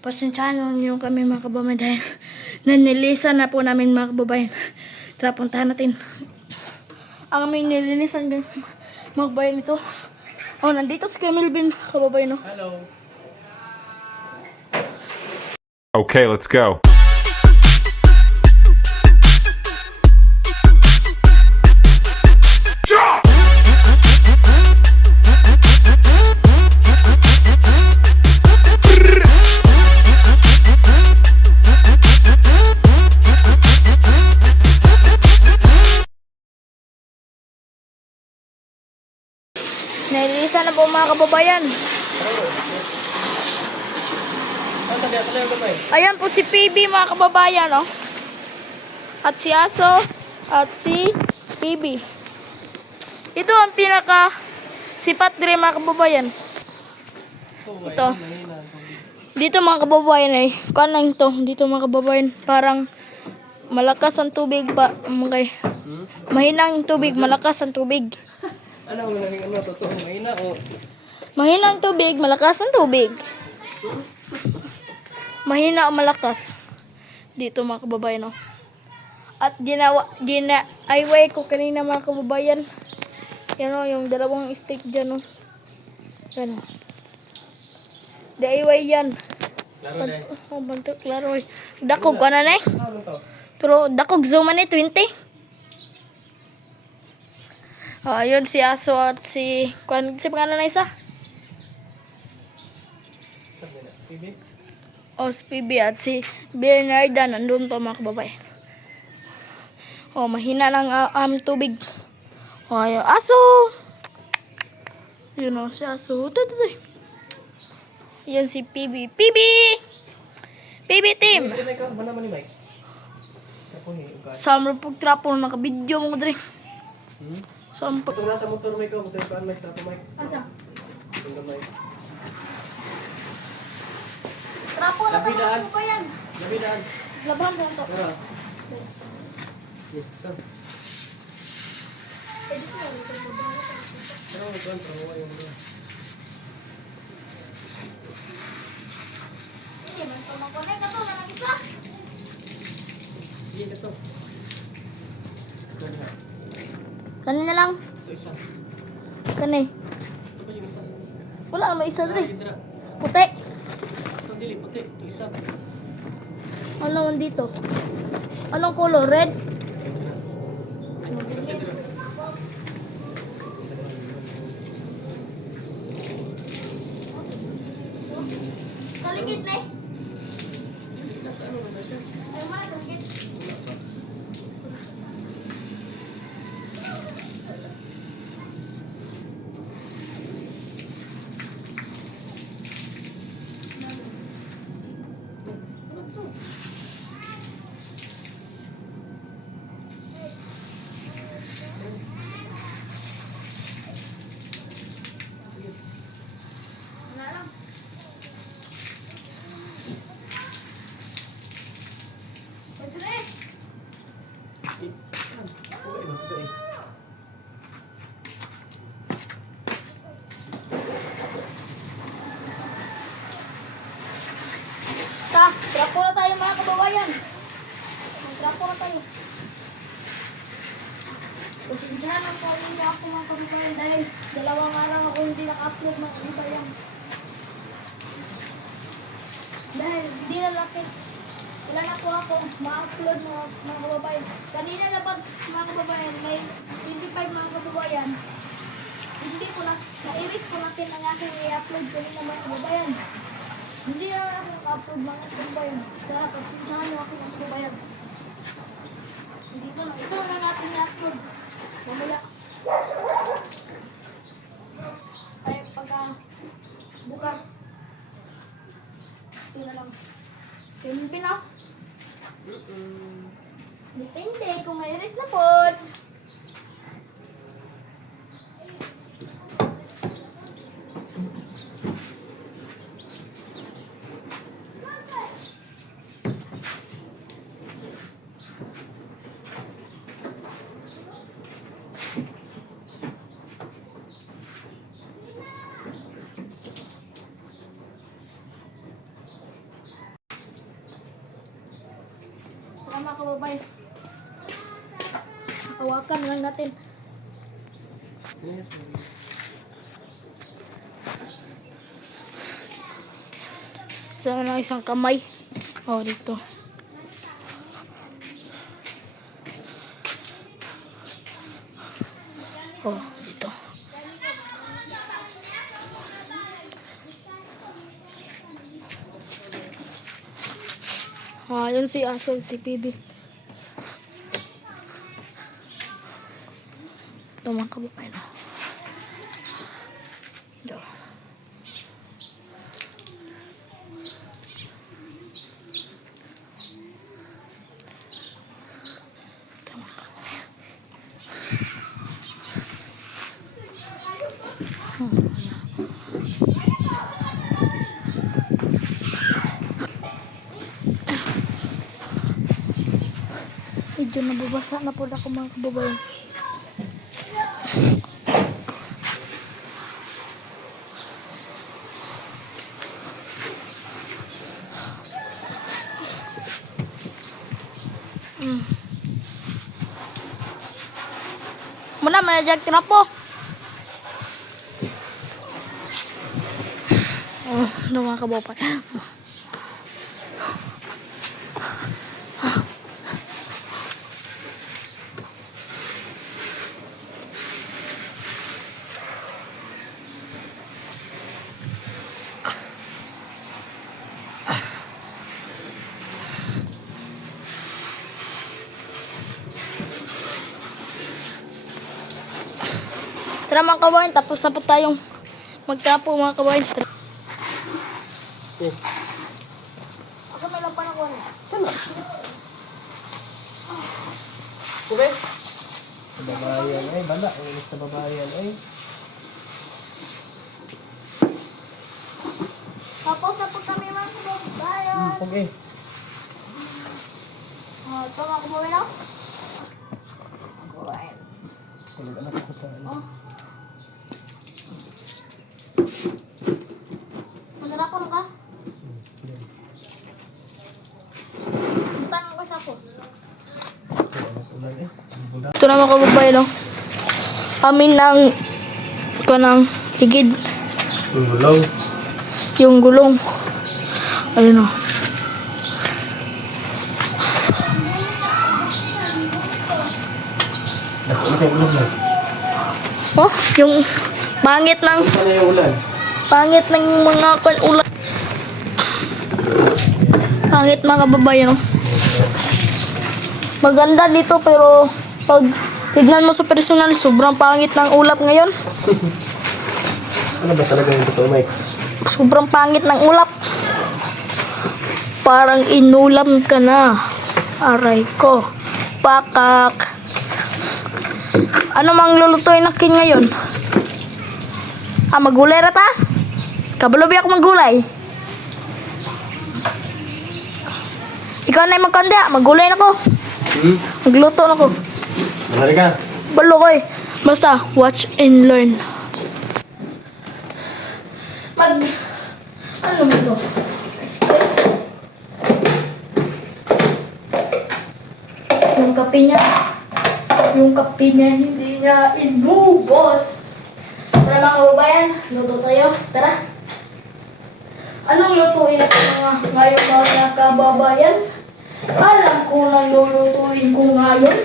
Pasensyahan niyo kami mga kababayan dahil nanilisan na po namin mga kababayan. Tara, puntahan natin ang aming nilinisan ng mga kababayan ito. Oh, nandito si Melvin kababayan. Oh. Hello. Okay, let's go. Nilinisan na po mga kababayan. Ayan po si PB mga kababayan, oh. At si Aso at si PB. Ito ang pinaka sipat dire mga kababayan. Ito. Dito mga kababayan ay kanang to. Dito mga kababayan parang malakas ang tubig pa. Okay. Mahinang tubig, malakas ang tubig. Ano totoo mahina o Mahina ang tubig, malakas ang tubig. Mahina o malakas. Dito mga kababayan, oh. At DIY ko kanina mga kababayan. Yan, oh, yung dalawang stick dyan, oh. Yan, oh. DIY yan. laro dai. Oh, bantu, klaro, eh. Dakog, ano na eh? Ano to? Pero dakog zoom man eh, 20. Oh, ayun si Aso at si pangalan na isa? Bibi. O si PB at si Bernarda nandun pa mga kababayan. Oh, mahina ng tubig. Oh, ayun. Aso! Yun, oh, si Aso. Tutoy. Yan si PB. PB! PB team! Ito ka ba naman ni Mike? Ako ni ugat. Summer pag trapo na nakabidyo mo dre. Summer pag... Ito na sa motor Mike ko, motor ka Mike tapo Mike. Asa? Ito Mike. Trapo na Labi daan. pa yan. Labi daan. Laban mo ito. Tara. Yes, ito. Pero ito ang trabaho yung mga. Hindi man ito makonay ka to. Lang isa. Hindi ito. Ito na. Kanina lang. Ito isa. Kanay. Ito pa yung isa. Wala naman isa dre. Indra. Puti. Ito dili puti. Ito isa. Ano naman dito? Anong color? Red? Kaligid na eh. Ay, ma, kaligid. Wala lang. Ito na eh. Trapo na tayo mga kababayan. Trapo na tayo. Pasensyahan ang pamilya ako mga kababayan dahil 2 araw ako hindi naka-upload ng iba yan. Dahil hindi na laki. Wala na po ako ma-upload mga kababayan. Kanina na pag mga kababayan, may 25 mga kababayan. Hindi ko na, na-iris ko natin ang aking i-upload kanina mga kababayan. Hindi na ako naka-upload mga kababayan. Kaya pasensyahan mo ako mga kababayan. Ito na natin i-upload. Mamaya. Ay, pagka bukas. Ito na lang. Pimpin ako. Depende kung may iris na po. mga kababayan. Hawakan lang natin. Yes, Sana isang kamay. Oh, dito. Oh, dito. Ah, yun si Aso, si PB. Ito mga kababayan. Ito. Ito mga kababayan. Medyo nababasa na po ako mga kababayan. Muna, manajag tinapo. Oh, ano mga kababayan. Tara mga kababayan, tapos na po tayong magtapo mga kababayan. Tara. yes. Ako may lang pa na kuha. Okay. Sa babayan ay, bala. Ang ilis sa babayan ay. Tapos na po kami mga kababayan. Okay. Ito mga kababayan ako. Kababayan. Kulit anak ko sa ano. Oh. Manarapon ka? Tanong ka sa ako. Mas ulan eh. Buda. Ito na mga kababayan, no? Amin ng kanang higid Ulong. yung gulong. Ayun, no? Mas ulan yung ulan. Oh, yung pangit ng Ano yung ulan? mga ulan. Pangit mga kababayan, no? Maganda dito pero pag tignan mo sa personal, sobrang pangit ng ulap ngayon. Ano ba talaga yung totoo, Mike? Sobrang pangit ng ulap. Parang inulam ka na. Aray ko. Pakak. Ano mang lulutuin natin ngayon? Ah, magulay rata? Kabalobi ako magulay. Ikaw na yung magkanda. Magulay na ko. Magluto na ko. Mahali ka. Balo ko eh. Basta, watch and learn. Ano mo ito? Yung kape niya, hindi niya inubos. Tara mga kababayan, luto tayo. Tara. Anong lutuin natin ngayon mga kababayan? Alam ko na lulutuin ko ngayon.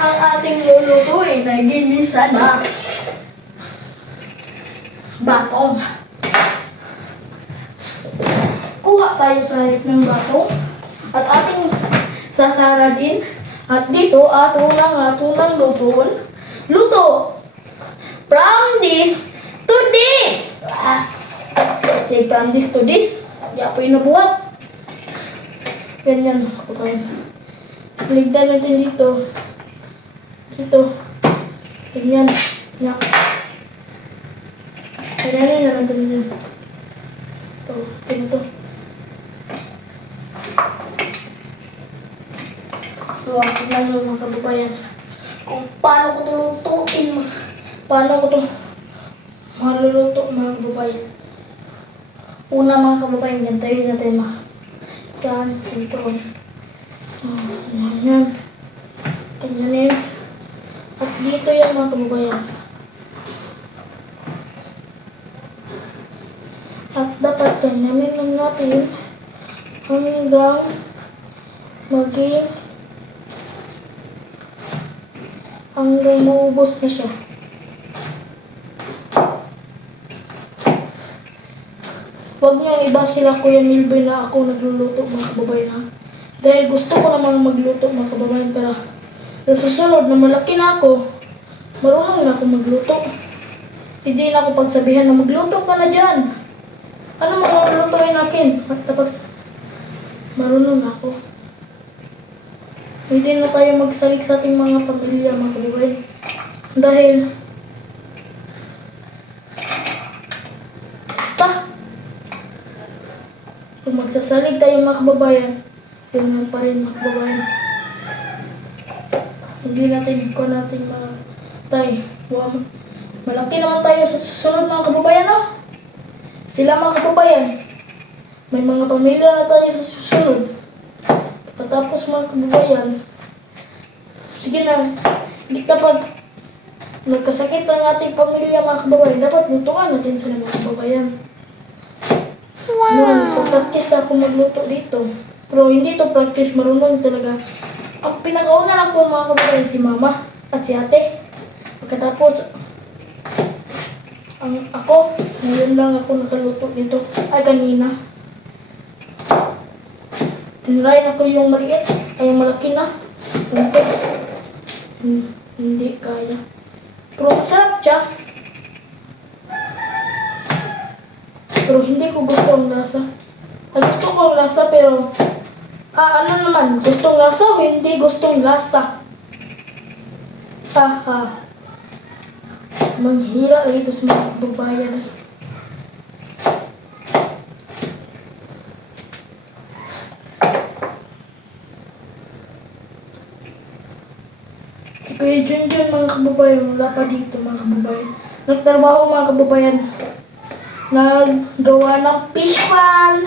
Ang ating lulutuin ay ginisa na batong. Kuha tayo sa harip ng batong at ating sasaradin. At dito, atunang lutuin. Luto! From this to this! Say from this to this. Di ako inabuhat. Ganyan, kapain. Ligdan natin dito. Dito. Ganyan. Yak. Ganyan na natin yan. Ito. Ito. Tignan mo mga kababayan kung paano ko ito lutuin. Paano ko ito maluluto mga kababayan. Una mga kababayan, gantayin natin yan, sintron. Yan. Ganyanin. At dito yan mga kababayan. At dapat ganyanin lang natin hanggang maging hanggang maubos na siya. Huwag niyong iba sila Kuya Milby na ako nagluluto mga kababayan ha. Dahil gusto ko namang magluto mga kababayan, pero sa susunod na malaki na ako, marunong na ako magluto. Hindi na ako pagsabihan na magluto ka na dyan. Ano mga lutuin natin? At dapat marunong na ako. Hindi na tayo magsalig sa ating mga pamilya mga kababayan. Dahil kung magsasalig tayo mga kababayan, yun pa rin mga kababayan. Hindi natin ko natin matay. Wow. Malaki naman tayo sa susunod mga kababayan, no? Sila mga kababayan, may mga pamilya na tayo sa susunod. Pagkatapos mga kababayan, sige na, hindi kapag nagkasakit ang ating pamilya mga kababayan, dapat lutuan natin sila mga kababayan. Wow! Pag-practice ako magluto dito. Pero hindi to practice, marunong talaga. Ang pinakauna lang ko mga kababayan, si mama at si ate. Pagkatapos, ako, ngayon lang ako nakaluto dito. Ay, kanina. Tinry ko yung maliit, ay yung malaki na. Hindi kaya. Pero masarap siya. Pero hindi ko gusto ang lasa. Ay, gusto ko ang lasa pero ano naman, gustong lasa o hindi gustong lasa? Manghira ito sa mga babayan eh. Si Kuya Junjun mga kababayan, wala pa dito mga kababayan. Nagtrabaho mga kababayan. Naggawa ng fish pan.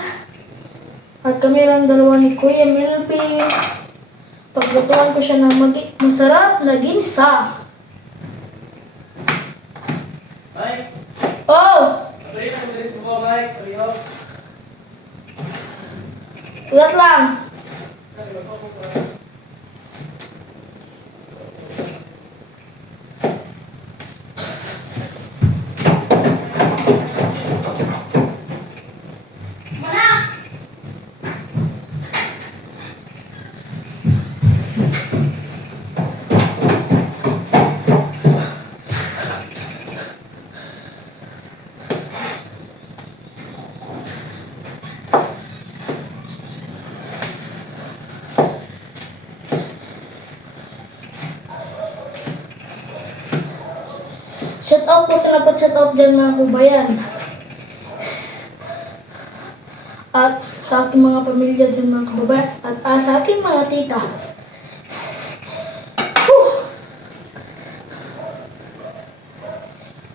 At kami lang dalawa ni Kuya Milby. Paglutuan ko siya ng masarap na ginisa. Bye! Oh! Bye! Bye! Ulat lang. Shout out po sa nagpa-shout out dyan mga kabayan. At sa aking mga pamilya dyan mga kababayan. At sa aking mga tita.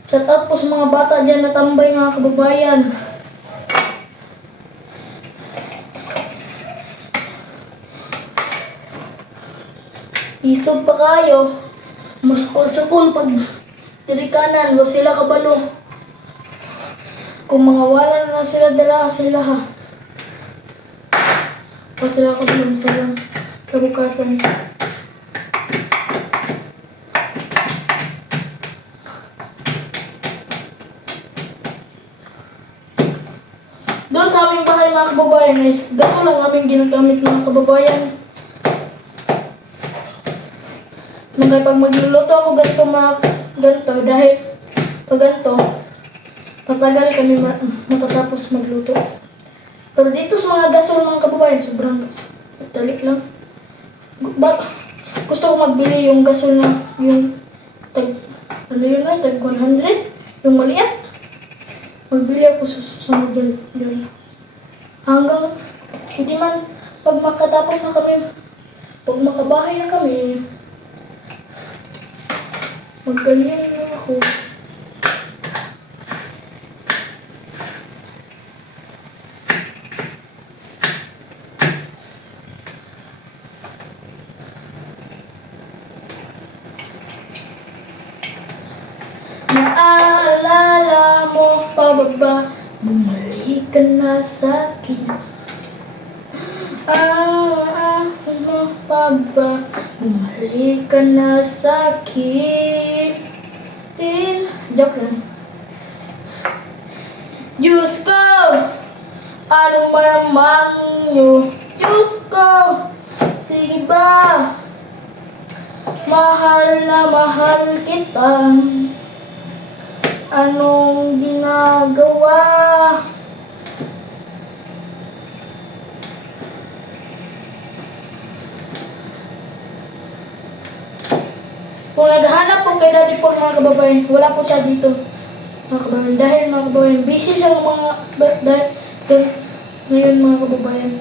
Shout out po sa mga bata dyan na tambay mga kababayan. Isog pa kayo. Muskol-sukol pag dirikanan, wa sila kabalo. Kung mga wala na sila dala sila ha. Pa sila kabalo sa lang kabukasan. Doon sa aming bahay mga kababayan is gaso lang aming ginagamit mga kababayan. Nagay pag magluluto ako ganito dahil pag ganito matagal kami matatapos magluto. Pero dito sa mga gasol mga kababayan sobrang dali lang. Gusto ko magbili yung gasol na yung tag 100 yung maliit. Magbili ako sa susunod yun. Hanggang hindi man pag makatapos na kami, pag makabahay na kami, magganyan lang ako. ba? Bumalik ka na sa'kin. Ano pa ba? Bumalik ka na sa'kin. Joke lang. Diyos ko! Ano malamang nyo? Diyos ko! Sige ba? Mahal na mahal kita. Anong ginagawa? Kung naghahanap po kay Daddy Paul mga kababayan, wala po siya dito. Mga kababayan, dahil mga kababayan, busy siya mga ngayon mga kababayan.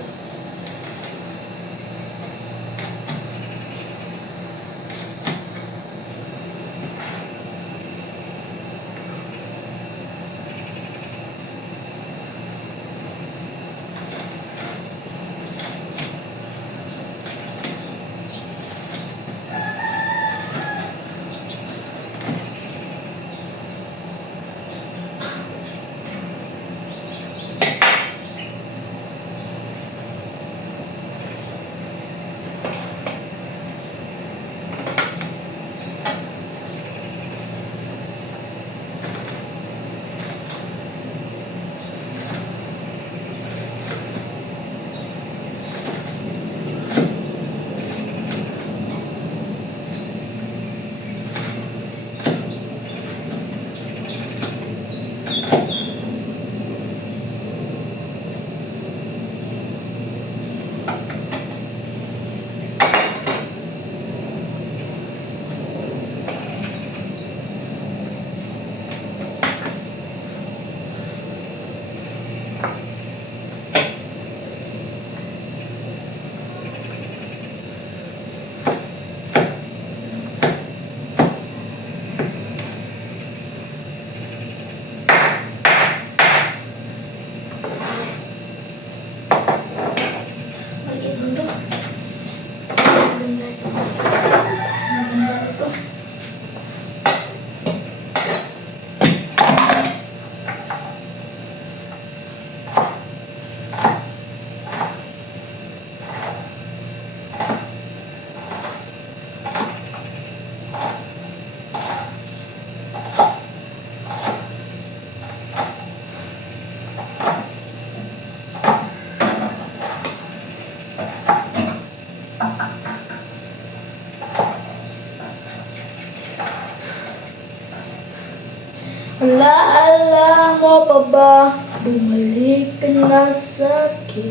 Alaala mo pa ba? Bumalik ka na sa'kin.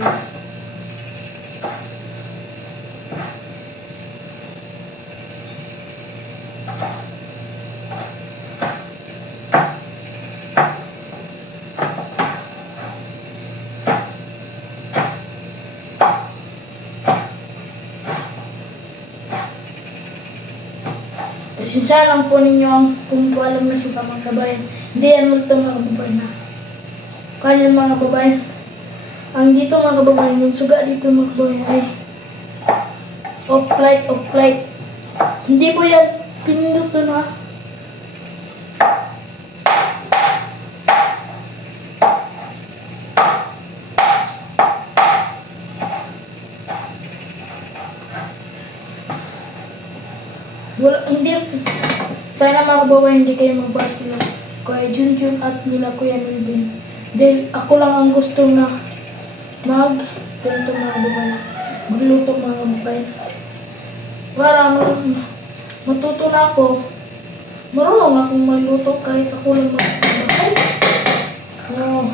Pasensya lang po ninyo kung po alam na sa mga kabayan. Hindi yan multo mga kababayan na. Kanya mga kababayan. Ang dito mga kababayan, yung suga dito mga kababayan ay off-light, off-light. Hindi po yan pinindot na. Wala, hindi. Sana mga kababayan, hindi kayo magbas nila Kuya Junjun at nila Kuya Melvin. Dahil ako lang ang gusto na ganito mga kababayan. Magluto mga kababayan. Para matuto na ako. Marunong akong magluto kahit ako lang magsasabahay. No.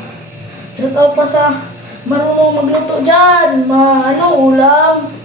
Shout out pa sa marunong magluto dyan. Ulam.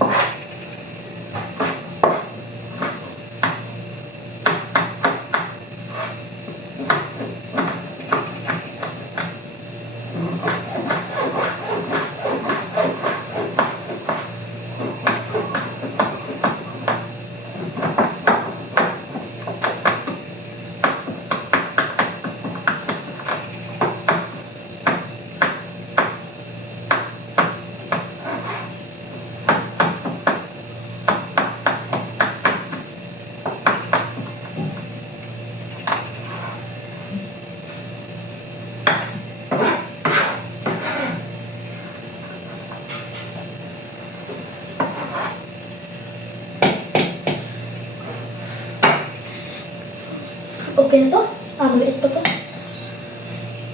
Okay na to? Maliit pa to.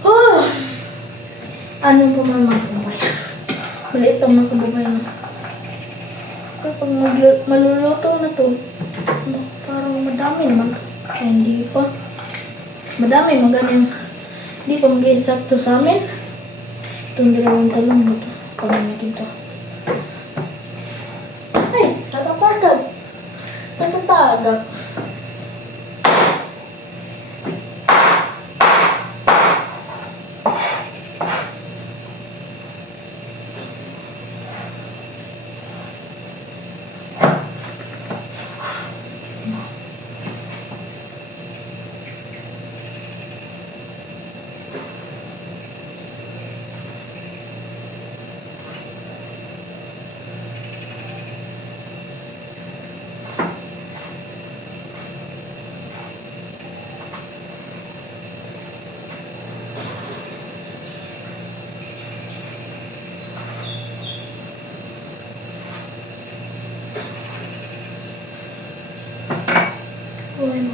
Oh! Ano po mga kababayan? Maliit pa mga kababayan. Pero pag maluluto na to, parang madami naman. Ay, hindi pa. Madami, magaling. Hindi pa mag-iisakto sa amin. Itong dalawang talong na to. Kami natin to. Ay, natatagag. Natatagag. Bueno.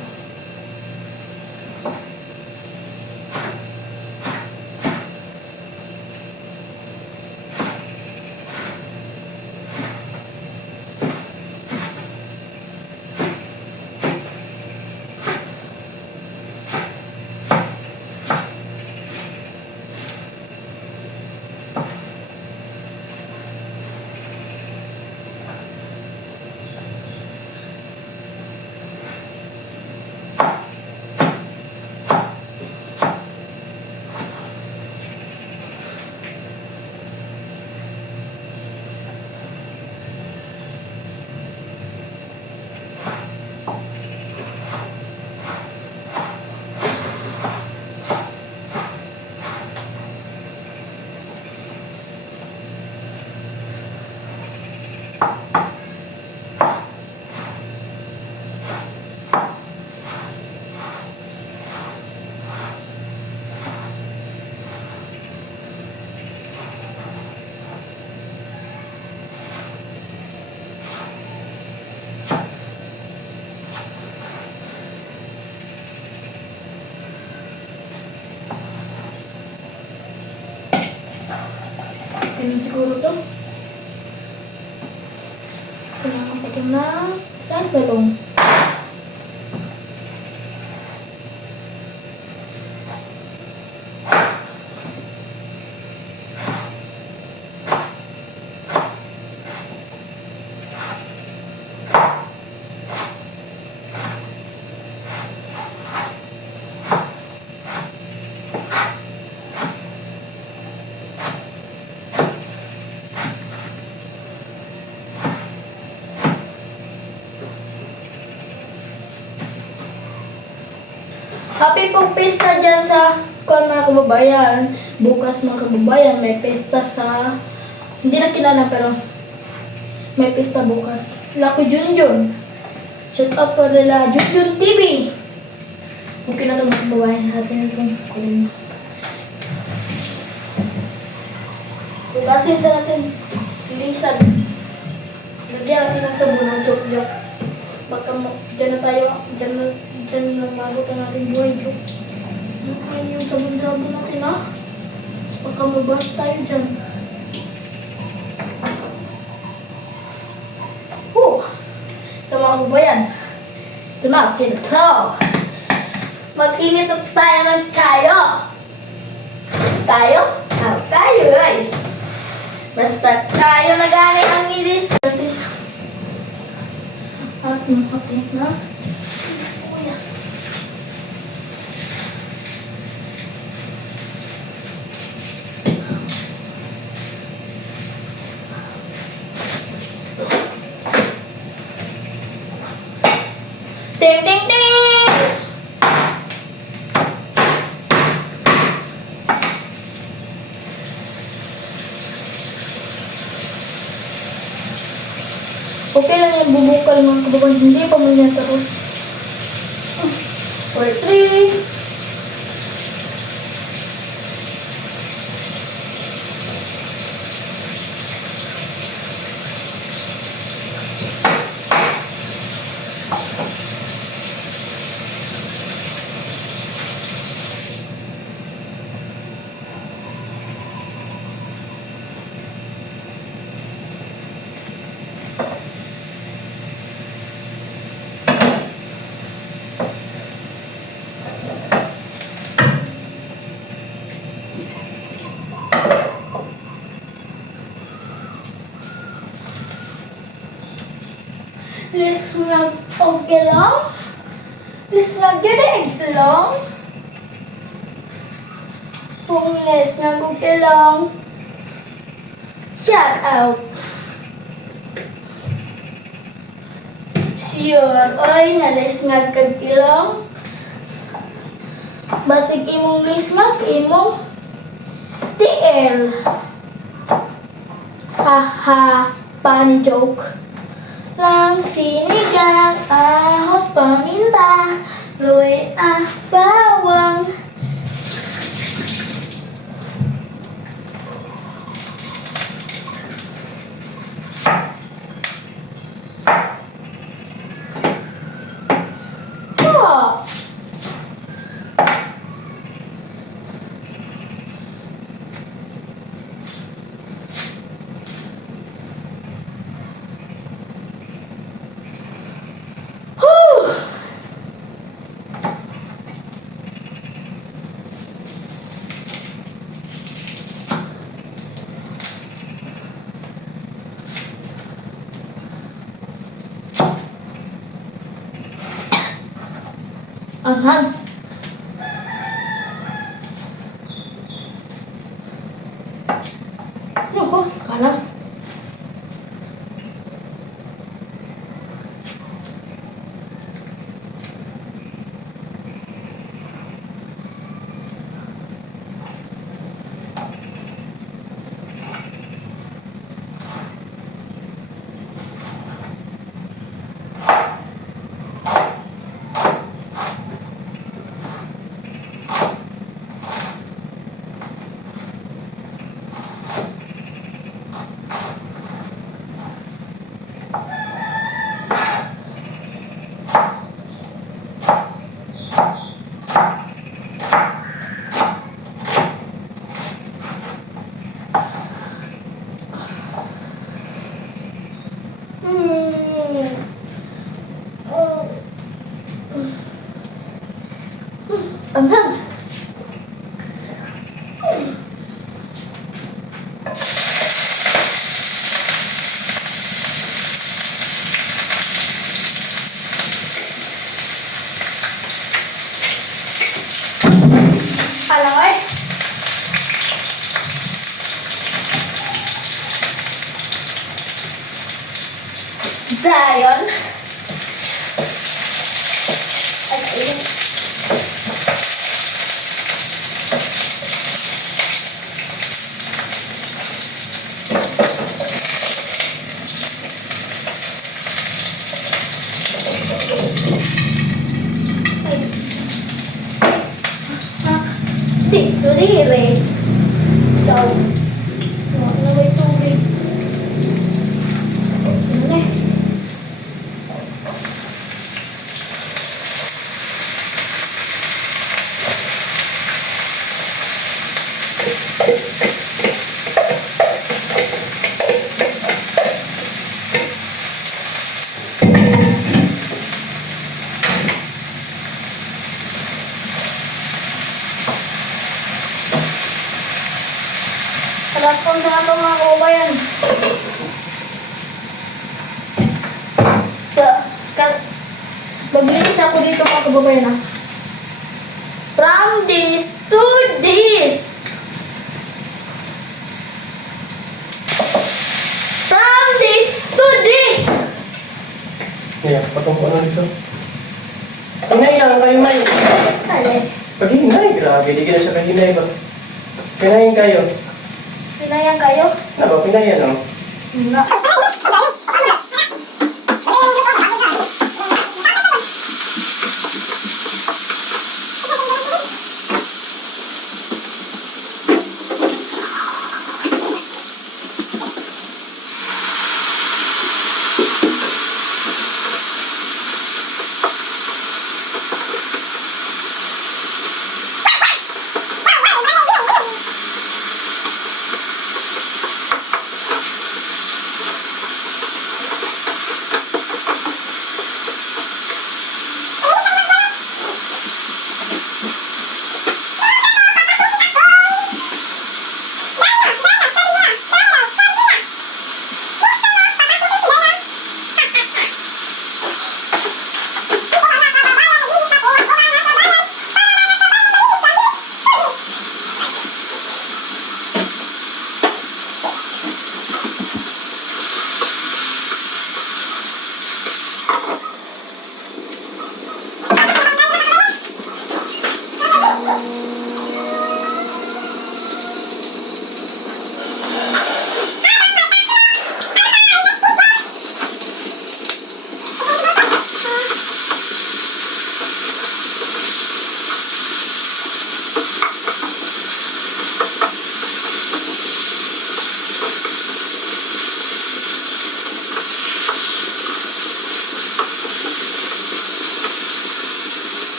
Okay na siguro to. Kailangan pa ito na isang balong. Happy pong pista dyan sa mga kababayan. Bukas mga kababayan, may pista sa... Hindi na kilala pero may pista bukas. Lucky Junjun. Shout out po nila Junjun TV. Okay na ito mga kababayan. Natin itong kulong. Tugasin sa natin. Lilisan. Lagyan natin ng sabon ng chok-chok. Baka dyan na tayo. Dyan na magot ang ating buhay ko. Ano yung sabon-sabon natin ha? Baka mabas tayo dyan. Ito mga kababayan. Ito na, kinito. Mag-init tayo ng tayo. Tayo? Tayo ay. Basta tayo na gani ang iris. At makapit na. Oh yes. Ting ting ting! Okay lang yung bubukal mga kababayan. Hindi pa man yan tapos. 4-3. Please mag okay lang. Please mag lang. Kung les mag okay lang. Shout out. Sure, oy, nalis mag kagilong. Basig imong lis mag imong TL. Haha, funny joke. Lang sinigang, ahos paminta, luy bawang. Oh. Whew. Anghang. Naku, kalang. Anghang. Alam ay. Zion. Di, surire. Daw. Huwag na may tubig. Ano na? Sarap kong na ito mga kababayan. Maglinis ako dito mga kababayan ah. From this to this. From this to this. Kaya, patungko na dito. Hinay lang kayo, May. Alay. Pag hinay, grabe, di ka na siya kahinay ba? Pinayin kayo. Pinayang kayo? Ano, pinayan, no? Nga.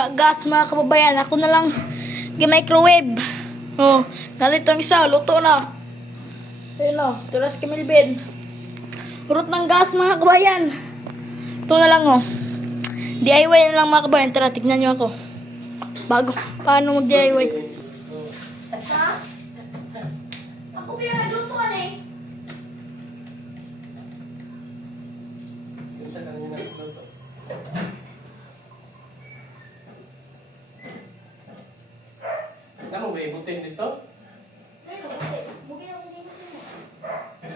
Gas mga kababayan, ako na lang microwave. Oh, narito ang isa, luto na. Ayun o, tulas Kimilbin. Urot ng gas mga kababayan. Ito na lang oh. DIY na lang mga kababayan. Tara, tignan nyo ako. Bago, paano mag-DIY? Ha? Ako ba yung naglutuan eh? Minsan ka rin nagluto. Ano ba, ibutin dito? Ayun o, buti. Buti na kung mo.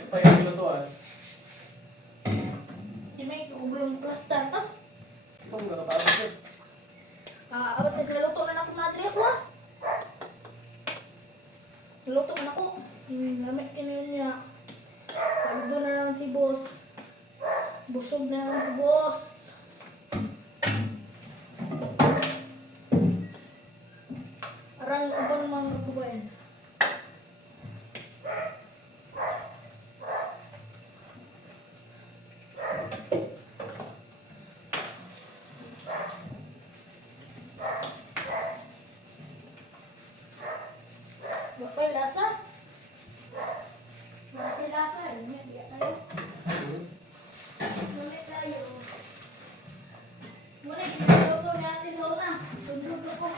Pa yung nilutuan. Di may kukulong plastar to. Ito, mga kapatid ko. Abot na naluto na ako madre ako ha. Naluto na ako. Lamig kinin niya. Pagdo na lang si boss. Busog na lang si boss. Arang ubang mga kababayan. Bapay lasa. Masih lasa. Ini dia tayo. Muna tayo. Muna ginagawa ni Ate sa una. Sundog ako.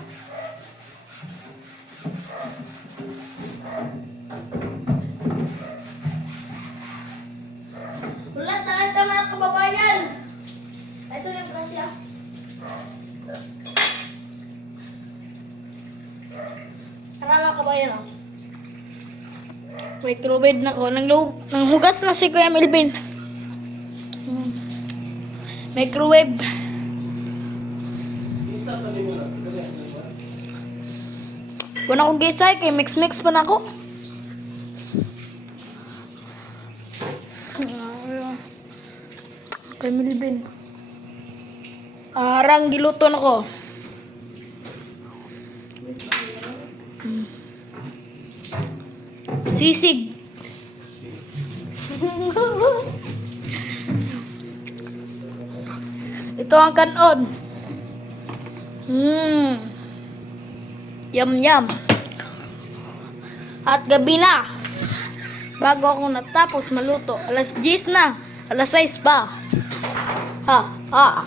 Ulat na lang tayo mga kababayan. Ay, so yung kasi ah. Tara mga kabayan oh. Microwave na ko. Nang hugas na si Kuya Melvin. Microwave. Isa sa limo na. Dali, Wala akong gisay kay mix-mix pa na ako. Kay Melvin. Arang giluto na ko. Sisig. Ito ang kanon. Yum yum. At gabi na. Bago ako natapos maluto. Alas 10 na. Alas 6 pa. Ha.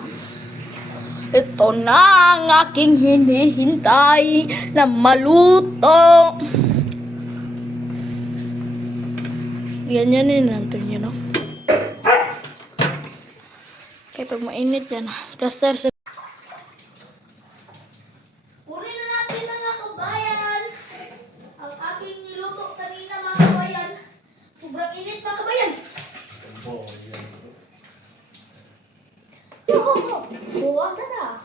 Ito na ang aking hinihintay na maluto. Ganyan yun natin yun, no? Kaya pag mainit yan, plaster sa... Kunin na natin mga kabayan. Ang aking niluto kanina mga kabayan. Sobrang init mga kabayan. Buwag ka na.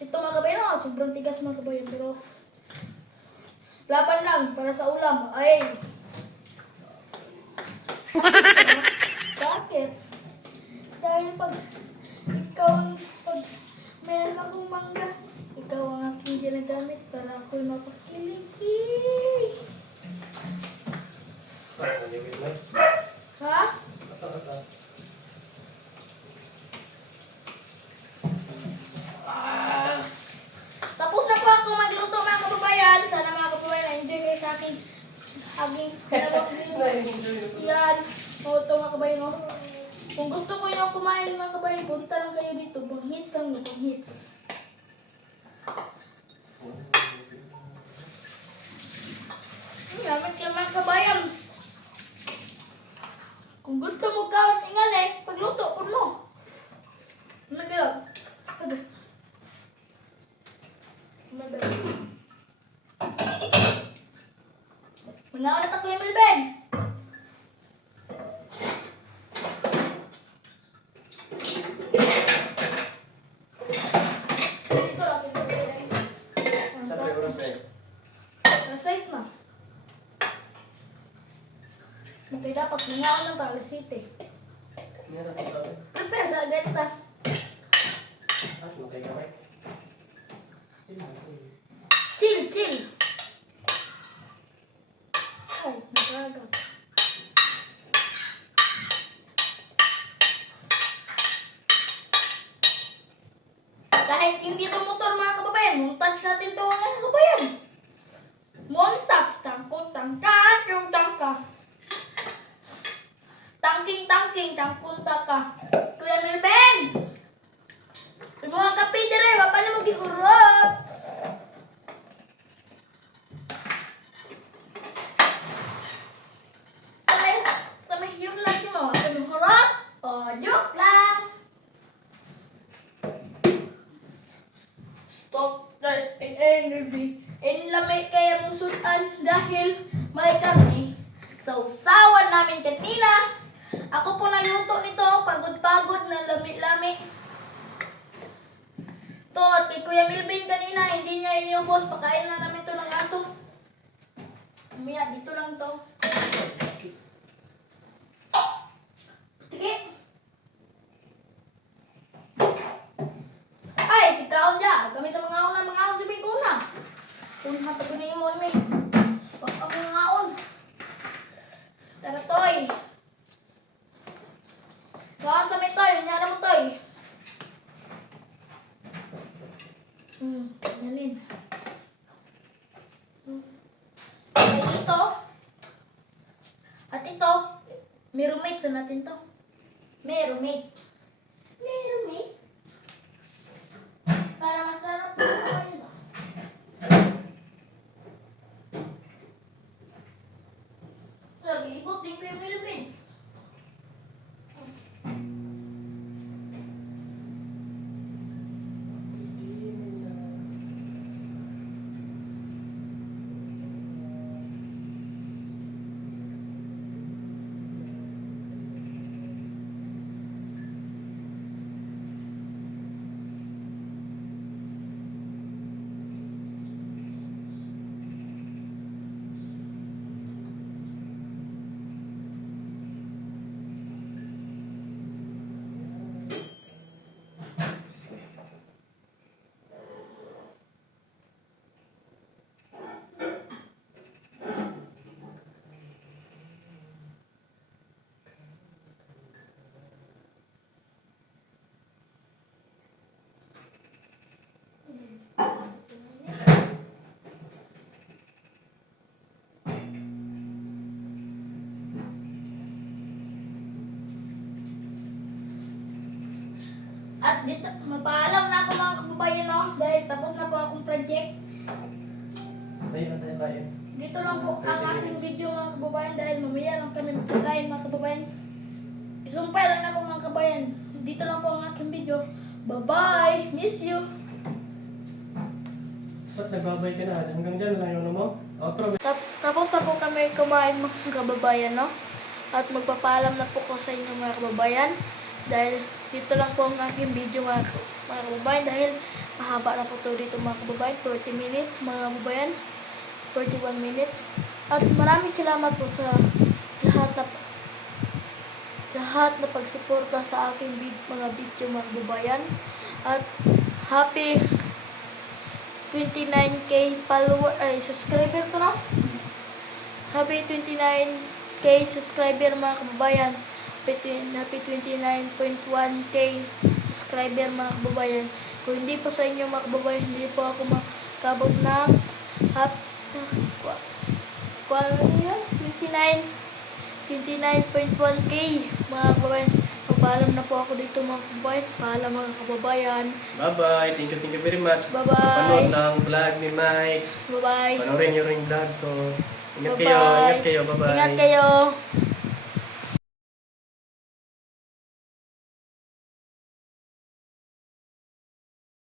Ito mga kabayan, oh, sobrang tigas mga kabayan. Pero laban lang para sa ulam. Ay! Bakit? Dahil pag meron akong mangga, ikaw ang aking ginagamit para ako'y mapakiliki. Ha? Tapos na po ako magluto mga kababayan. Sana mga kababayan na-enjoy kayo sa aking dalawang yan. O, ito mga kabayan. Oh. Kung gusto ko yung kumain mga kabayan, punta lang kayo dito. Pang hits lang yun, pang hits. Gamit ka mga kabayan. Kung gusto mo kaon ingal eh, pagluto po mo. Nagalaw. Manaon na tayo yung Melvin. Dito lang, Sabi ko na Ano size na? Mati dapat nangaon ng para city. meron ako sabi. Prepare sa ganita. Matay kamay. Chill. Ay, nagagap. Kahit hindi ito motor mga kababayan. Montage natin to mga kababayan. Montage. Tangkot, tangkan, yung tangka. Tangking, tangkong taka. Kuya Milben! May mga kape dire, wapa na maghihurot. Sa may hurot mo, ano hurot? O, joke lang. Stop this energy. Lamay kaya mong sudan dahil may karni. Sa usawan namin kanina, ako po nagluto nito, pagod-pagod na lami-lami. To, at kay Kuya Milvin kanina, hindi niya inubos, pakain na namin to ng aso. Umaya, dito lang to. Sige. Ay, si Kaon dyan. Kami sa mga on sa Bicuna. Kunha pa kunin mo namin. Wag ka mga on. Tara, Toy. Kaon sa may Toy. Nyara mo, Toy. Ganyan. Ay, ito. At ito. May roommate sa natin to. May roommate. May roommate. Para masarap na kayo. Lagi ibot din kayo Milvin. At dito, magpaalam na ako mga kababayan no, dahil tapos na po akong project. Tayo. Dito lang po ang aking video mga kababayan dahil mamaya lang kami magpagkain mga kababayan. Isumpay lang ako mga kababayan. Dito lang po ang aking video. Bye-bye! Miss you! Ba't nagbabay ka na? Hanggang dyan lang yung ano mo? Outro. Tapos na po kami kumain mga kababayan no. At magpapaalam na po ko sa inyo mga kababayan. Dahil dito lang po ang aking video mga kababayan. Dahil mahaba na po ito dito mga kababayan. 40 minutes mga kababayan. 41 minutes. At maraming salamat po sa lahat na pagsuporta sa aking mga video mga kababayan. At happy 29k subscriber ko na. Happy 29k subscriber mga kababayan. Happy 29.1k subscriber mga kababayan. Kung hindi po sa inyo mga kababayan, hindi po ako makabot ng 29.1k mga kababayan. Pagpaalam na po ako dito mga kababayan. Paalam mga kababayan. Bye-bye. Thank you very much. Bye-bye. Panood ng vlog ni Mike. Bye-bye. Panoorin nyo rin yung vlog ko. Ingat Bye-bye. kayo. Bye-bye. Ingat kayo.